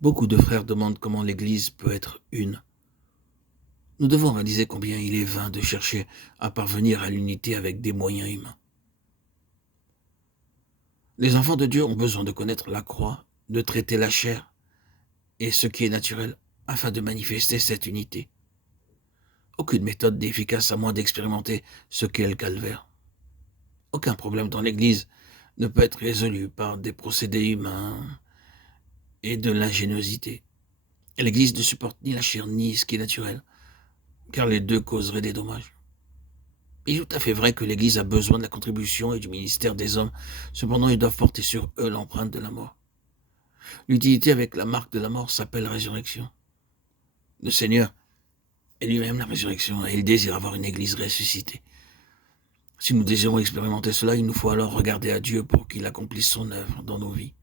Beaucoup de frères demandent comment l'Église peut être une. Nous devons réaliser combien il est vain de chercher à parvenir à l'unité avec des moyens humains. Les enfants de Dieu ont besoin de connaître la croix, de traiter la chair et ce qui est naturel afin de manifester cette unité. Aucune méthode n'est efficace à moins d'expérimenter ce qu'est le calvaire. Aucun problème dans l'Église ne peut être résolu par des procédés humains et de l'ingéniosité. L'Église ne supporte ni la chair ni ce qui est naturel, car les deux causeraient des dommages. Il est tout à fait vrai que l'Église a besoin de la contribution et du ministère des hommes. Cependant, ils doivent porter sur eux l'empreinte de la mort. L'utilité avec la marque de la mort s'appelle résurrection. Le Seigneur est lui-même la résurrection et il désire avoir une Église ressuscitée. Si nous désirons expérimenter cela, il nous faut alors regarder à Dieu pour qu'il accomplisse son œuvre dans nos vies.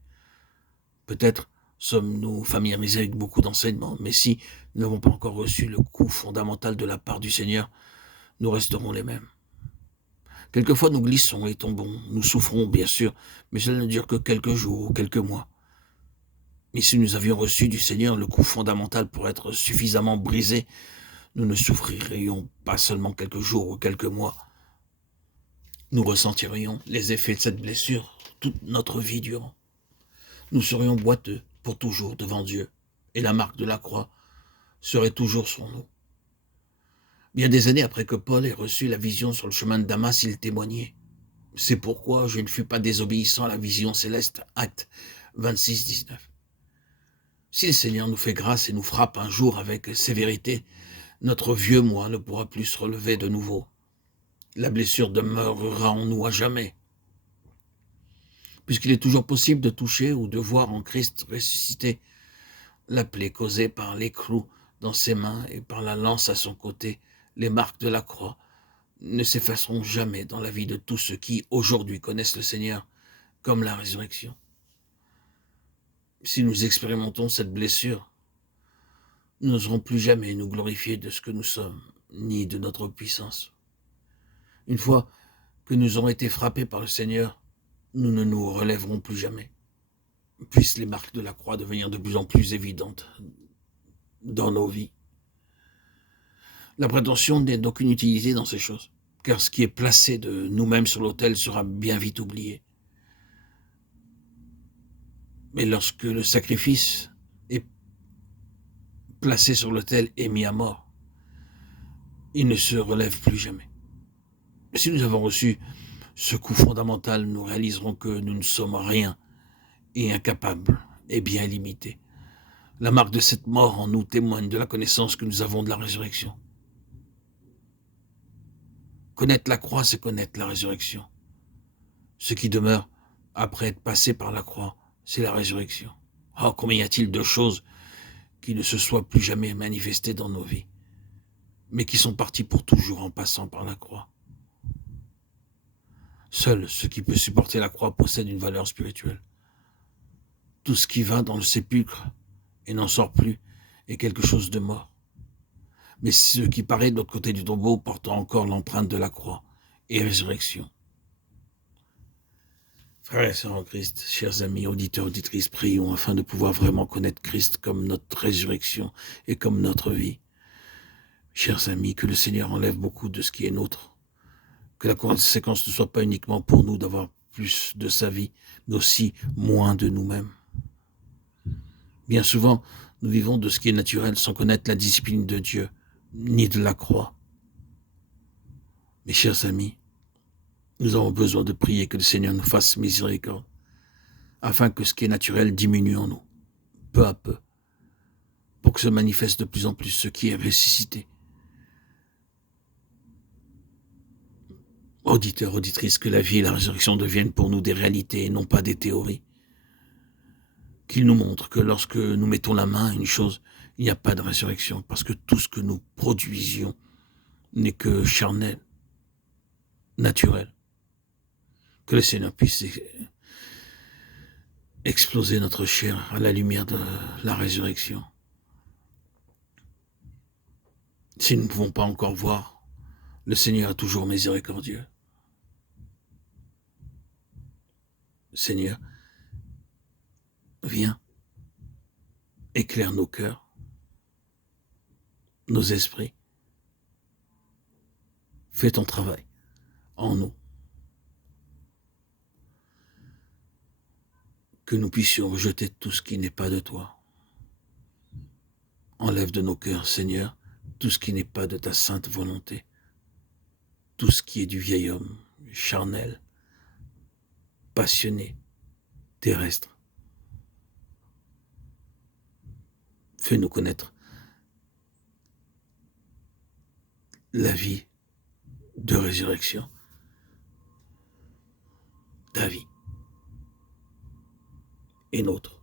Peut-être sommes-nous familiarisés avec beaucoup d'enseignements, mais si nous n'avons pas encore reçu le coup fondamental de la part du Seigneur, nous resterons les mêmes. Quelquefois nous glissons et tombons, nous souffrons bien sûr, mais cela ne dure que quelques jours ou quelques mois. Mais si nous avions reçu du Seigneur le coup fondamental pour être suffisamment brisés, nous ne souffririons pas seulement quelques jours ou quelques mois. Nous ressentirions les effets de cette blessure toute notre vie durant. Nous serions boiteux pour toujours devant Dieu, et la marque de la croix serait toujours sur nous. Bien des années après que Paul ait reçu la vision sur le chemin de Damas, il témoignait. C'est pourquoi je ne fus pas désobéissant à la vision céleste. Acte 26, 19. Si le Seigneur nous fait grâce et nous frappe un jour avec sévérité, notre vieux moi ne pourra plus se relever de nouveau. La blessure demeurera en nous à jamais. Puisqu'il est toujours possible de toucher ou de voir en Christ ressuscité la plaie causée par l'écrou dans ses mains et par la lance à son côté, les marques de la croix, ne s'effaceront jamais dans la vie de tous ceux qui, aujourd'hui, connaissent le Seigneur comme la résurrection. Si nous expérimentons cette blessure, nous n'oserons plus jamais nous glorifier de ce que nous sommes, ni de notre puissance. Une fois que nous aurons été frappés par le Seigneur, nous ne nous relèverons plus jamais. Puissent les marques de la croix devenir de plus en plus évidentes dans nos vies. La prétention n'est d'aucune utilité dans ces choses, car ce qui est placé de nous-mêmes sur l'autel sera bien vite oublié. Mais lorsque le sacrifice est placé sur l'autel et mis à mort, il ne se relève plus jamais. Si nous avons reçu ce coup fondamental, nous réaliserons que nous ne sommes rien et incapables et bien limités. La marque de cette mort en nous témoigne de la connaissance que nous avons de la résurrection. Connaître la croix, c'est connaître la résurrection. Ce qui demeure après être passé par la croix, c'est la résurrection. Oh, combien y a-t-il de choses qui ne se soient plus jamais manifestées dans nos vies, mais qui sont parties pour toujours en passant par la croix. Seul ce qui peut supporter la croix possède une valeur spirituelle. Tout ce qui va dans le sépulcre et n'en sort plus est quelque chose de mort. Mais ce qui paraît de l'autre côté du tombeau porte encore l'empreinte de la croix et résurrection. Frères et sœurs en Christ, chers amis, auditeurs, auditrices, prions afin de pouvoir vraiment connaître Christ comme notre résurrection et comme notre vie. Chers amis, que le Seigneur enlève beaucoup de ce qui est nôtre, que la conséquence ne soit pas uniquement pour nous d'avoir plus de sa vie, mais aussi moins de nous-mêmes. Bien souvent, nous vivons de ce qui est naturel sans connaître la discipline de Dieu, ni de la croix. Mes chers amis, nous avons besoin de prier que le Seigneur nous fasse miséricorde, afin que ce qui est naturel diminue en nous, peu à peu, pour que se manifeste de plus en plus ce qui est ressuscité. Auditeurs, auditrices, que la vie et la résurrection deviennent pour nous des réalités et non pas des théories. Qu'il nous montre que lorsque nous mettons la main à une chose, il n'y a pas de résurrection, parce que tout ce que nous produisions n'est que charnel, naturel. Que le Seigneur puisse exploser notre chair à la lumière de la résurrection. Si nous ne pouvons pas encore voir, le Seigneur est toujours miséricordieux. Seigneur, viens éclaire nos cœurs, nos esprits. Fais ton travail en nous. Que nous puissions rejeter tout ce qui n'est pas de toi. Enlève de nos cœurs, Seigneur, tout ce qui n'est pas de ta sainte volonté, tout ce qui est du vieil homme, charnel, passionné, terrestre. Fais-nous connaître la vie de résurrection, ta vie et nôtre.